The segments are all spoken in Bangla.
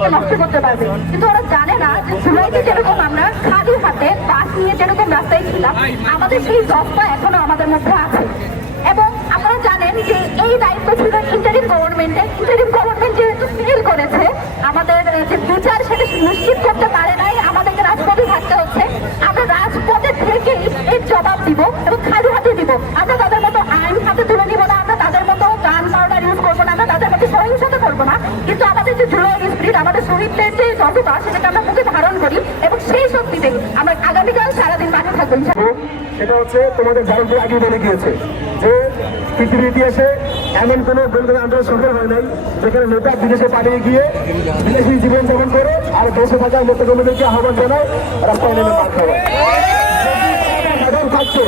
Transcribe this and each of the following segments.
জীবনটাকে নষ্ট করতে পারবে। কিন্তু ওরা জানে না যে যেরকম আমরা খালি হাতে বাস নিয়ে যেরকম রাস্তায় ছিলাম, আমাদের সেই জবটা এখনও আমাদের মধ্যে আছে। এবং আপনারা জানেন যে এই দায়িত্ব ছিল ইন্টারিম গভর্নমেন্টের ইন্টারিম গভর্নমেন্ট যেহেতু ফেল করেছে, আমাদের যে বিচার সেটা নিশ্চিত করতে পারে নাই। আমাদেরকে রাজপথে থাকতে হচ্ছে। আমরা রাজপথে থেকে এর জবাব দিব এবং মতো সহিংসতা করব না, কিন্তু আমাদের যে জুলাই স্পিরিট আমাদের শহীদদের যে যতটা সেটাকে আমরা মুখে ধারণ করি এবং সেই শক্তিতে আমরা আগামীকাল সারাদিন মাঠে থাকব। সেটা হচ্ছে তোমাদের ভারতের আগে বলে গিয়েছে, যে পৃথিবীর ইতিহাসে এমন কোনো বন্ধু আন্দোলন সফল হয় নাই, যেখানে নেতা বিদেশে পালিয়ে গিয়ে বিদেশি জীবনযাপন করে আর দেশে থাকা নেতা কর্মীদেরকে আহ্বান জানায়, রাস্তায় নেমে মার খাওয়ায় থাকতো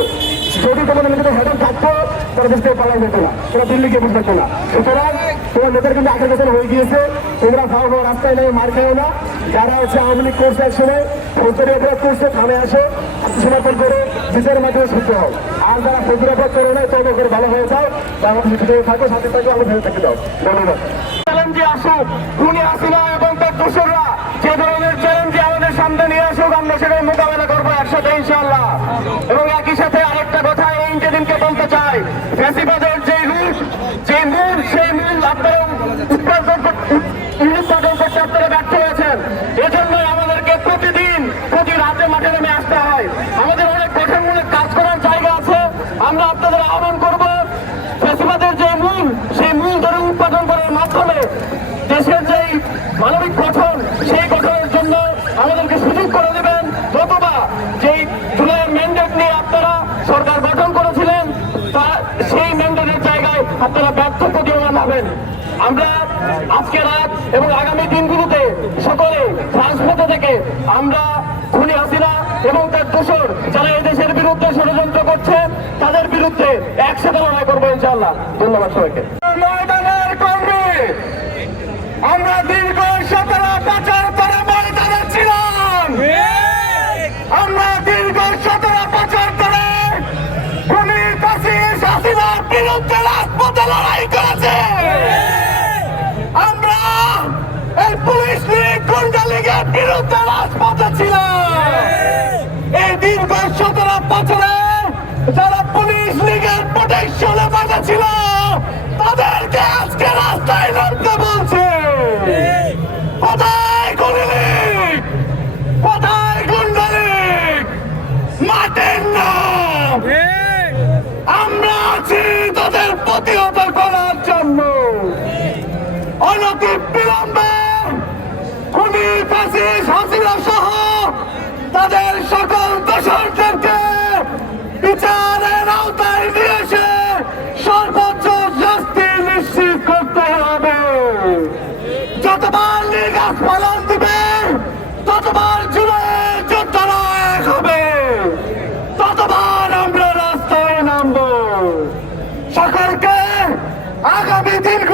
যদি তোমাদের নেতাদের হেডন থাকতো তারা দেশ থেকে যেত না তোরা দিল্লি গিয়ে পারতো না সুতরাং তোমার নেতার কিন্তু আঠারো বছর হয়ে গিয়েছে। তোমরা খাওয়া খাওয়া রাস্তায় নেমে মার খাও না। যারা হচ্ছে আওয়ামী লীগ করছে এক সময় ফৌজদারি অপরাধ করছে থানায় আসো। আত্মসমর্পণ করে বিচারের মাধ্যমে সুস্থ হও। আর যারা ফৌজদারি অপরাধ করে নাই, তবে করে ভালো হয়ে যাও। তারা সুস্থ হয়ে থাকো সাথে থাকো আমি ভেবে থেকে দাও ধন্যবাদ। চ্যালেঞ্জে আসুক, খুনি হাসিনা এবং তার দোসররা যে ধরনের চ্যালেঞ্জে আমাদের সামনে নিয়ে আসুক, আমরা সেটাই মোকাবেলা করব একসাথে, ইনশাআল্লাহ। এবং একই সাথে বলতে চাই ফেসিবাদের যে সেই মূল আপনারা উৎপাদন উৎপাদন করতে ব্যর্থ হয়েছেন। এজন্যই আমাদেরকে প্রতিদিন, প্রতি রাতে মাঠে নেমে আসতে হয়। আমাদের অনেক গঠনমূলক কাজ করার জায়গা আছে। আমরা আপনাদের আহ্বান করব ফেসিবাদের যে মূল সেই মূল ধরে উৎপাদন করার মাধ্যমে দেশের যেই মানবিক গঠন সেই গঠনের জন্য আমাদেরকে সুযোগ করে দেবেন অথবা যেই জুলাইয়ের ম্যান্ডেট নিয়ে আপনারা সরকার গঠন করেছিলেন তা সেই ম্যান্ডেটের জায়গায় আপনারা ব্যর্থ প্রতীয়মান পাবেন আমরা আজকে রাত এবং আগামী দিনগুলোতে সকলে রাজপথে থেকে আমরা খুনি হাসিনা এবং তার দোষর যারা এদেশের বিরুদ্ধে ষড়যন্ত্র করছে, তাদের বিরুদ্ধে একসাথে লড়াই করব ইনশাল্লাহ ধন্যবাদ সবাইকে। আমরা দীর্ঘ লীগের বিরুদ্ধে রাজপথে ছিলাম এই দীর্ঘ সতেরো বছরে যারা পুলিশ লীগের প্রোটেকশনে বাধা ছিল, তাদেরকে আজকে রাস্তায় নামতে বলছে। কোথায় লীগ? কোথায় গুন্ডা লীগ মাঠের নাম। আমরা আছি তাদের প্রতিহত করার জন্য অনতি বিলম্বে ফাঁসিস হাসিনা সহ তাদের সকল দোষরদেরকে বিচারের আওতায় নিয়ে এসে সর্বোচ্চ শাস্তি নিশ্চিত করতে হবে। যতবার লীগ পালন দিবে, ততবার জুড়ে যোদ্ধারা হবে। ততবার আমরা রাস্তায় নামবো। সকলকে আগামী দিনগুলো